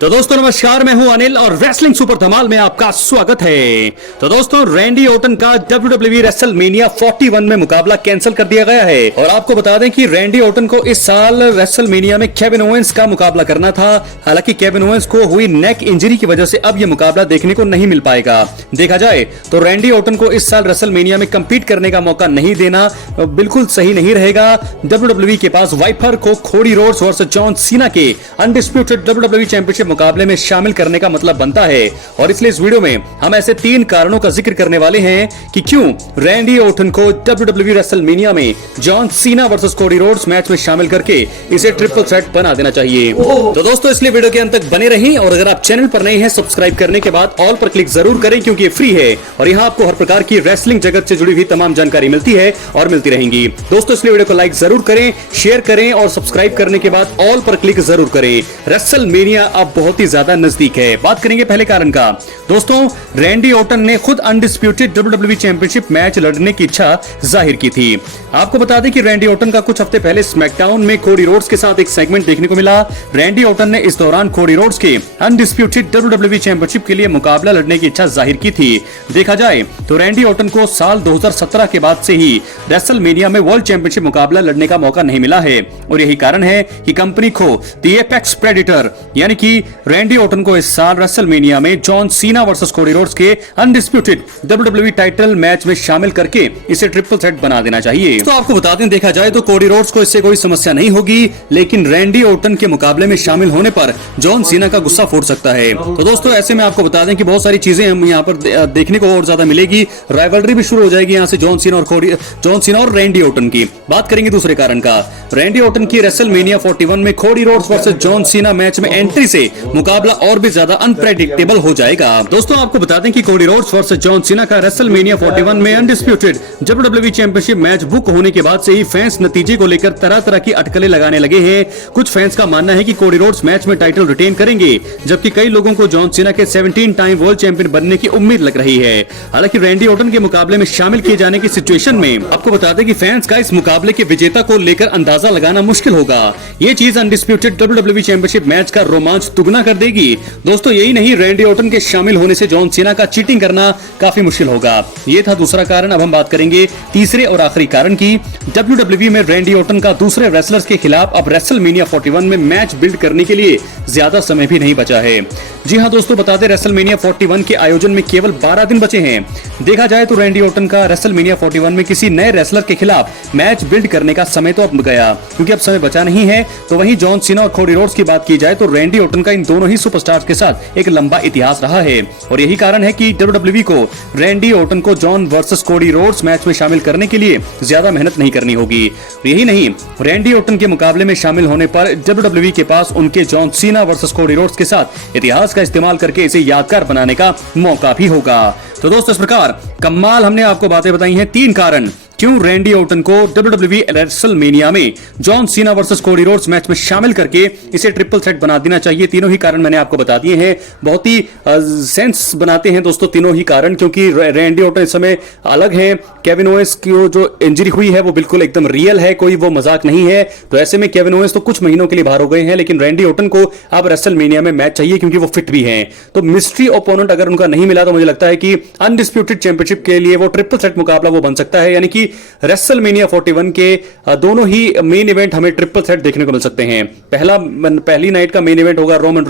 तो दोस्तों नमस्कार, मैं हूं अनिल और रेसलिंग सुपर धमाल में आपका स्वागत है। तो दोस्तों रैंडी ऑर्टन का WWE रेसलमेनिया 41 में मुकाबला कैंसिल कर दिया गया है और आपको बता दें कि रैंडी ऑर्टन को इस साल रेसलमेनिया में केविन ओवेंस का मुकाबला करना था। हालांकि केविन ओवेंस को हुई नेक इंजरी की वजह से अब यह मुकाबला देखने को नहीं मिल पाएगा। देखा जाए तो रैंडी ऑर्टन को इस साल रेसलमेनिया में कम्पीट करने का मौका नहीं देना बिल्कुल सही नहीं रहेगा। WWE के पास वाइपर को Cody Rhodes versus John Cena के अनडिस्प्यूटेड WWE चैंपियनशिप मुकाबले में शामिल करने का मतलब बनता है और इसलिए इस वीडियो में हम ऐसे 3 कारणों का जिक्र करने वाले हैं कि क्यों रैंडी ऑर्टन को WWE रेसलमेनिया में John Cena versus Cody Rhodes match में शामिल करके इसे ट्रिपल थ्रेट बना देना चाहिए। तो दोस्तों इसलिए वीडियो के अंत तक बने रहें और अगर आप चैनल पर नए हैं सब्सक्राइब करने के बाद ऑल पर क्लिक जरूर करें क्योंकि ये फ्री है और यहाँ आपको हर प्रकार की रेसलिंग जगत से जुड़ी हुई तमाम जानकारी मिलती है और मिलती रहेंगी। दोस्तों इसलिए वीडियो को लाइक जरूर करें, शेयर करें और सब्सक्राइब करने के बाद ऑल पर क्लिक जरूर करें। रेसलमेनिया अब बहुत ही ज्यादा नजदीक है। बात करेंगे पहले कारण का। दोस्तों रैंडी ऑर्टन ने खुद अनडिस्प्यूटेड WWE चैंपियनशिप मैच लड़ने की इच्छा जाहिर की थी। आपको बता दें कि रैंडी ऑर्टन का कुछ हफ्ते पहले स्मैकडाउन में कोडी रोड्स के साथ एक सेगमेंट देखने को मिला। रैंडी ऑर्टन ने इस दौरान कोडी रोड्स के अनडिस्प्यूटेड WWE चैंपियनशिप के लिए मुकाबला लड़ने की इच्छा जाहिर की थी। देखा जाए तो रैंडी ऑर्टन को साल 2017 के बाद से ही रेसलमेनिया में वर्ल्ड चैंपियनशिप मुकाबला लड़ने का मौका नहीं मिला है और यही कारण है कि कंपनी को द एपेक्स प्रेडेटर यानी कि रैंडी ऑर्टन को इस साल रेसलमेनिया में John Cena versus Cody Rhodes के अनडिस्प्यूटेड WWE टाइटल मैच में शामिल करके इसे ट्रिपल थ्रेट बना देना चाहिए। तो आपको बता दें, देखा जाए तो कोडी रोड्स को इससे कोई समस्या नहीं होगी, लेकिन रैंडी ऑर्टन के मुकाबले में शामिल होने पर जॉन सीना का गुस्सा फूट सकता है। तो दोस्तों ऐसे में आपको बता दें कि बहुत सारी चीजें हम यहाँ पर देखने को और ज्यादा मिलेगी। राइवलरी भी शुरू हो जाएगी यहाँ से जॉन सीना और रैंडी ऑर्टन की। बात करेंगे दूसरे कारण का। रैंडी ऑर्टन की रेसलमेनिया 41 में Cody Rhodes versus John Cena match में एंट्री से मुकाबला और भी ज्यादा अनप्रेडिक्टेबल हो जाएगा। दोस्तों आपको बता दें कि Cody Rhodes versus John Cena का रेसलमेनिया 41 में undisputed WWE championship match book होने के बाद से ही फैंस नतीजे को लेकर तरह तरह की अटकलें लगाने लगे हैं। कुछ फैंस का मानना है कि कोडी रोड्स मैच में टाइटल रिटेन करेंगे, जबकि कई लोगों को जॉन सीना के 17 टाइम वर्ल्ड चैंपियन बनने की उम्मीद लग रही है। हालांकि रैंडी ऑर्टन के मुकाबले में शामिल किए जाने की सिचुएशन में आपको बता दें कि फैंस का इस मुकाबले के विजेता को लेकर अंदाजा लगाना मुश्किल होगा। ये चीज अनडिस्प्यूटेड WWE चैंपियनशिप मैच का रोमांच दुगना कर देगी। दोस्तों यही नहीं, रैंडी ऑर्टन के शामिल होने से जॉन सीना का चीटिंग करना काफी मुश्किल होगा। ये था दूसरा कारण। अब हम बात करेंगे तीसरे और आखिरी कारण की। WWE में रैंडी ऑर्टन का दूसरे रेसलर्स के खिलाफ अब रेसलमेनिया 41 में मैच बिल्ड करने के लिए ज्यादा समय भी नहीं बचा है। जी हाँ दोस्तों, बता दें रेसलमेनिया 41 के आयोजन में केवल 12 दिन बचे हैं। देखा जाए तो रैंडी ऑर्टन का रेसलमेनिया 41 में किसी नए रेसलर के खिलाफ मैच बिल्ड करने का समय तो अब गया, क्योंकि अब समय बचा नहीं है। तो वहीं जॉन सीना और कोडी रोड्स की बात की जाए तो रैंडी ऑर्टन का इन दोनों ही सुपरस्टार्स के साथ एक लंबा इतिहास रहा है और यही कारण है कि WWE को रैंडी ऑर्टन को John versus Cody Rhodes match में शामिल करने के लिए ज्यादा मेहनत नहीं करनी होगी। यही नहीं, रैंडी ऑर्टन के मुकाबले में शामिल होने पर WWE के पास उनके John Cena versus Cody Rhodes के साथ इतिहास का इस्तेमाल करके इसे यादगार बनाने का मौका भी होगा। तो दोस्तों इस प्रकार कमाल हमने आपको बातें बताई हैं 3 कारण क्यों रैंडी ऑर्टन को WWE रेसलमेनिया में John Cena versus Cody Rhodes match में शामिल करके इसे ट्रिपल थ्रेट बना देना चाहिए। तीनों ही कारण मैंने आपको बता दिए हैं। बहुत ही सेंस बनाते हैं दोस्तों तीनों ही कारण, क्योंकि रैंडी ऑर्टन इस समय अलग है। केविन ओवेंस की जो इंजरी हुई है वो बिल्कुल एकदम रियल है, कोई वो मजाक नहीं है। तो ऐसे में केविन ओवेंस तो कुछ महीनों के लिए बाहर हो गए हैं, लेकिन रैंडी ऑर्टन को अब रेसलमेनिया में मैच चाहिए क्योंकि वो फिट भी हैं। तो मिस्ट्री ओपोनेंट अगर उनका नहीं मिला तो मुझे लगता है कि अनडिस्प्यूटेड चैंपियनशिप के लिए वो ट्रिपल थ्रेट मुकाबला वो बन सकता है, यानी कि रेसलमेनिया 41 के दोनों ही मेन इवेंट हमें ट्रिपल थ्रेट देखने को मिल सकते हैं। पहली नाइट का मेन इवेंट होगा रोमन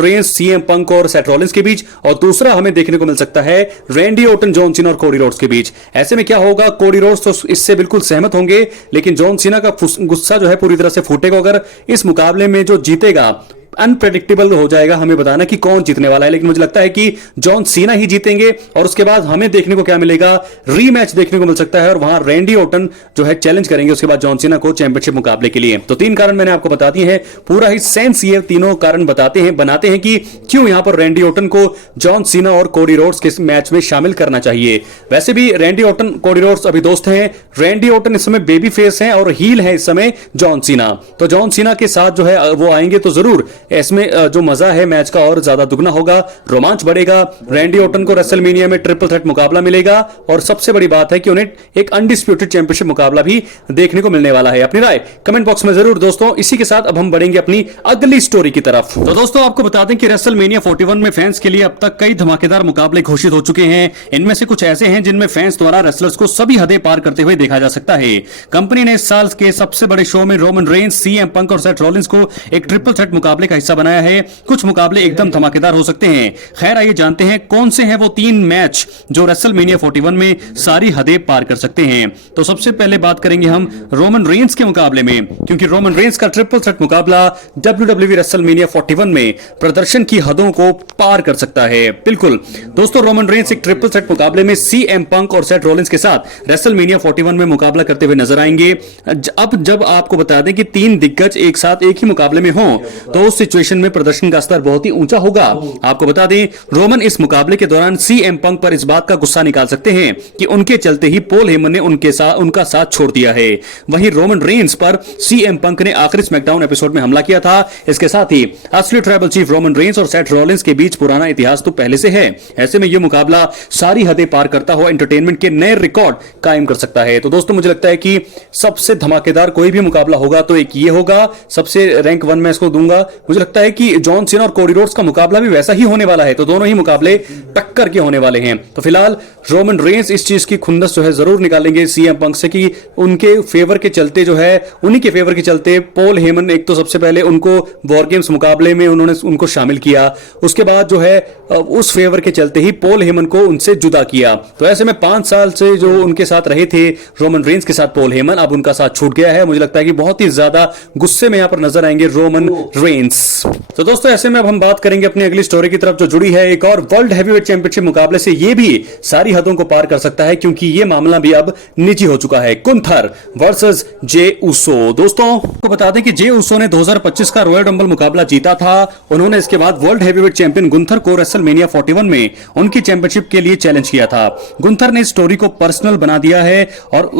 रेंस सीएम पंक और सेथ रॉलिंस के बीच, और दूसरा हमें देखने को मिल सकता है रैंडी ऑर्टन जॉन सीना और कोडी रोड्स के बीच। ऐसे में क्या होगा, कोडी रोड्स तो इससे बिल्कुल सहमत होंगे, लेकिन जॉन सीना का गुस्सा जो है पूरी तरह से फूटेगा अगर इस मुकाबले में जो जीतेगा अनप्रेडिक्टेबल हो जाएगा हमें बताना कि कौन जीतने वाला है। लेकिन मुझे लगता है कि जॉन सीना ही जीतेंगे और उसके बाद हमें देखने को क्या मिलेगा, रीमैच देखने को मिल सकता है और वहां रैंडी ऑर्टन जो है चैलेंज करेंगे उसके बाद जॉन सीना को चैंपियनशिप मुकाबले के लिए। तो 3 कारण मैंने आपको बता दिए हैं। पूरा ही सेंस ये तीनों कारण बनाते हैं कि क्यों यहां पर रैंडी ऑर्टन को जॉन सीना और कोडी रोड्स के मैच में शामिल करना चाहिए। वैसे भी रैंडी ऑर्टन कोडी रोड्स अभी दोस्त हैं। रैंडी ऑर्टन इस समय बेबी फेस हैं और हील है इस समय जॉन सीना। तो जॉन सीना के साथ जो है वो आएंगे तो जरूर इसमें जो मजा है मैच का और ज्यादा दुगना होगा, रोमांच बढ़ेगा। रैंडी ऑर्टन को रेसलमेनिया में ट्रिपल थ्रेट मुकाबला मिलेगा और सबसे बड़ी बात है कि उन्हें एक अनडिस्प्यूटेड चैंपियनशिप मुकाबला भी देखने को मिलने वाला है। अपनी राय कमेंट बॉक्स में जरूर दोस्तों। इसी के साथ अब हम बढ़ेंगे अपनी अगली स्टोरी की तरफ। तो दोस्तों आपको बता दें कि रेसलमेनिया 41 में फैंस के लिए अब तक कई धमाकेदार मुकाबले घोषित हो चुके हैं। इनमें से कुछ ऐसे हैं जिनमें फैंस द्वारा रेसलर्स को सभी हदें पार करते हुए देखा जा सकता है। कंपनी ने इस साल के सबसे बड़े शो में रोमन रेंस, सीएम पंक और सेथ रॉलिंस को एक ट्रिपल थ्रेट मुकाबले का हिस्सा बनाया है। कुछ मुकाबले एकदम धमाकेदार हो सकते हैं। खैर आइए जानते हैं कौन से हैं वो 3 मैच जो रेसलमेनिया 41 में सारी हदें पार कर सकते हैं। तो सबसे पहले बात करेंगे हम रोमन रेंस के मुकाबले में, क्योंकि रोमन रेंस का ट्रिपल थ्रेट मुकाबला WWE रेसलमेनिया 41 में प्रदर्शन की हदों को पार कर सकता है। बिल्कुल दोस्तों, रोमन रेंस एक ट्रिपल थ्रेट मुकाबले में सीएम पंक और सेथ रॉलिंस के साथ रेसलमेनिया 41 में मुकाबला करते हुए नजर आएंगे। अब जब आपको बता दें कि 3 दिग्गज एक साथ एक ही मुकाबले में हों तो उस सिचुएशन में प्रदर्शन का स्तर बहुत ही ऊंचा होगा। आपको बता दें रोमन इस मुकाबले के दौरान सीएम पंक पर इस बात का गुस्सा निकाल सकते हैं कि उनके चलते ही पॉल हेमन ने उनका साथ छोड़ दिया है। वहीं रोमन रेंस पर सीएम पंक ने आखिरी स्मैकडाउन एपिसोड में हमला किया था। इसके साथ ही असली ट्राइबल चीफ रोमन रेंस और सेथ रॉलिंस के बीच पुराना इतिहास तो पहले से है। ऐसे में यह मुकाबला सारी हदें पार करता हुआ एंटरटेनमेंट के नए रिकॉर्ड कायम कर सकता है। तो दोस्तों मुझे लगता है कि सबसे धमाकेदार कोई भी मुकाबला होगा तो एक ये होगा, सबसे रैंक 1 में इसको दूंगा। मुझे लगता है कि जॉन सीना और कोडी रोड्स का मुकाबला भी वैसा ही होने वाला है, तो दोनों ही मुकाबले टक्कर के होने वाले हैं। तो फिलहाल रोमन रेंस इस चीज की खुंदस जो है जरूर निकालेंगे सीएम पंक से कि उनके फेवर के चलते जो है, उन्हीं के फेवर के चलते पॉल हेमन एक तो सबसे पहले उनको वॉर गेम्स मुकाबले में उन्होंने उनको शामिल किया, उसके बाद जो है उस फेवर के चलते ही पॉल हेमन को उनसे जुदा किया। तो ऐसे में 5 साल से जो उनके साथ रहे थे रोमन रेंस के साथ पॉल हेमन, अब उनका साथ छूट गया है। मुझे लगता है कि बहुत ही ज्यादा गुस्से में यहां पर नजर आएंगे रोमन रेंस। तो दोस्तों ऐसे में अब हम बात करेंगे अपनी अगली स्टोरी की तरफ जो जुड़ी है एक और वर्ल्ड हैवीवेट चैंपियनशिप मुकाबले से। ये भी सारी हदों को पार कर सकता है क्योंकि ये मामला भी अब निजी हो चुका है। गुंथर वर्सेस जे उसो। दोस्तों को बता दें कि जे उसो ने 2025 का रॉयल रंबल मुकाबला जीता था। उन्होंने इसके बाद वर्ल्ड हैवीवेट चैंपियन गुंथर को रेसलमेनिया 41 में उनकी चैंपियनशिप के लिए चैलेंज किया था। गुंथर ने स्टोरी को पर्सनल बना दिया है और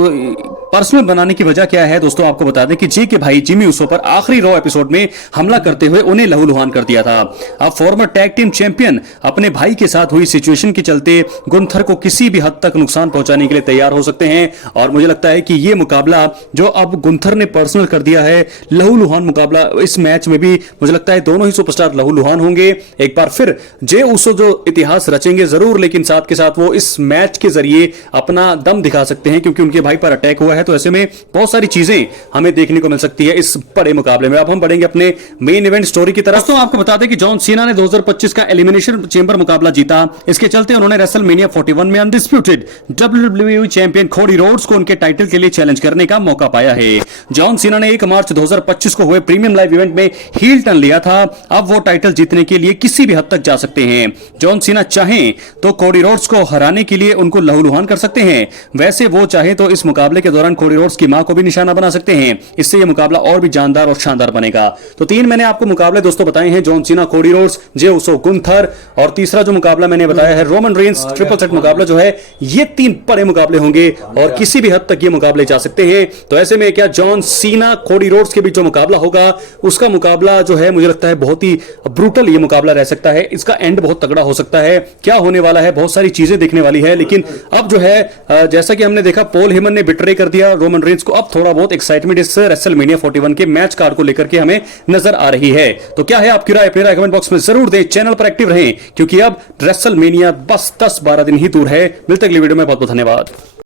पर्सनल बनाने की वजह क्या है दोस्तों, आपको बता दें कि जे के भाई जिमी उसो पर आखिरी रॉ एपिसोड में हमला करते हुए उन्हें लहूलुहान कर दिया था। अब फॉर्मर टैग टीम चैंपियन अपने भाई के साथ हुई सिचुएशन के चलते गुंथर को किसी भी हद तक नुकसान पहुंचाने के लिए तैयार हो सकते हैं। और मुझे लगता है कि यह मुकाबला जो अब गुंथर ने पर्सनल कर दिया है, लहूलुहान मुकाबला, इस मैच में भी मुझे लगता है दोनों ही सुपरस्टार लहूलुहान होंगे। एक बार फिर जे उसो जो इतिहास रचेंगे जरूर, लेकिन साथ के साथ वो इस मैच के जरिए अपना दम दिखा सकते हैं क्योंकि उनके भाई पर अटैक हुआ है। तो ऐसे में बहुत सारी चीजें हमें देखने को मिल सकती है इस बड़े मुकाबले में। अब हम बढ़ेंगे अपने मेन इवेंट स्टोरी की तरफ। दोस्तों आपको बता दें कि जॉन सीना ने 2025 का एलिमिनेशन चेंबर मुकाबला जीता। इसके चलते उन्होंने रेसलमेनिया 41 में undisputed WWE champion Cody Rhodes को उनके टाइटल के लिए चैलेंज करने का मौका पाया है। जॉन सीना ने 1 मार्च 2025 को हुए प्रीमियम लाइव इवेंट में हील टर्न लिया था। अब वो टाइटल जीतने के लिए किसी भी हद तक जा सकते हैं। जॉन सीना चाहें तो कोडी रोड्स को हराने के लिए उनको लहूलुहान कर सकते हैं। वैसे वो चाहे तो इस मुकाबले के दौरान कोडी रोड्स की मां को भी निशाना बना सकते हैं। इससे यह मुकाबला और भी जानदार और शानदार बनेगा। तो 3 मैंने आपको मुकाबले दोस्तों बताए हैं, जॉन सीना, कोडी रोड्स, जे उसो, गुंथर, और तीसरा जो मुकाबला मैंने बताया है रोमन रेंस ट्रिपल थ्रेट मुकाबला जो है। ये 3 बड़े मुकाबले होंगे और किसी भी हद तक ये मुकाबले जा सकते हैं। तो ऐसे में क्या जॉन सीना कोडी रोड्स के बीच जो मुकाबला होगा उसका मुकाबला जो है मुझे लगता है बहुत ही ब्रूटल ये मुकाबला रह सकता है। इसका एंड बहुत तगड़ा हो सकता है। क्या होने वाला है, बहुत सारी चीजें देखने वाली है। लेकिन अब जो है जैसा कि हमने देखा पॉल हेमन ने बिट्रे कर दिया रोमन रेंस को, अब थोड़ा बहुत एक्साइटमेंट इस रेसलमेनिया 41 के मैच कार्ड को लेकर के हमें नजर आ रही है। तो क्या है आपकी राय, अपनी राय कमेंट बॉक्स में जरूर दें। चैनल पर एक्टिव रहें क्योंकि अब रेसलमेनिया बस 10-12 दिन ही दूर है। मिलते अगली वीडियो में, बहुत बहुत धन्यवाद।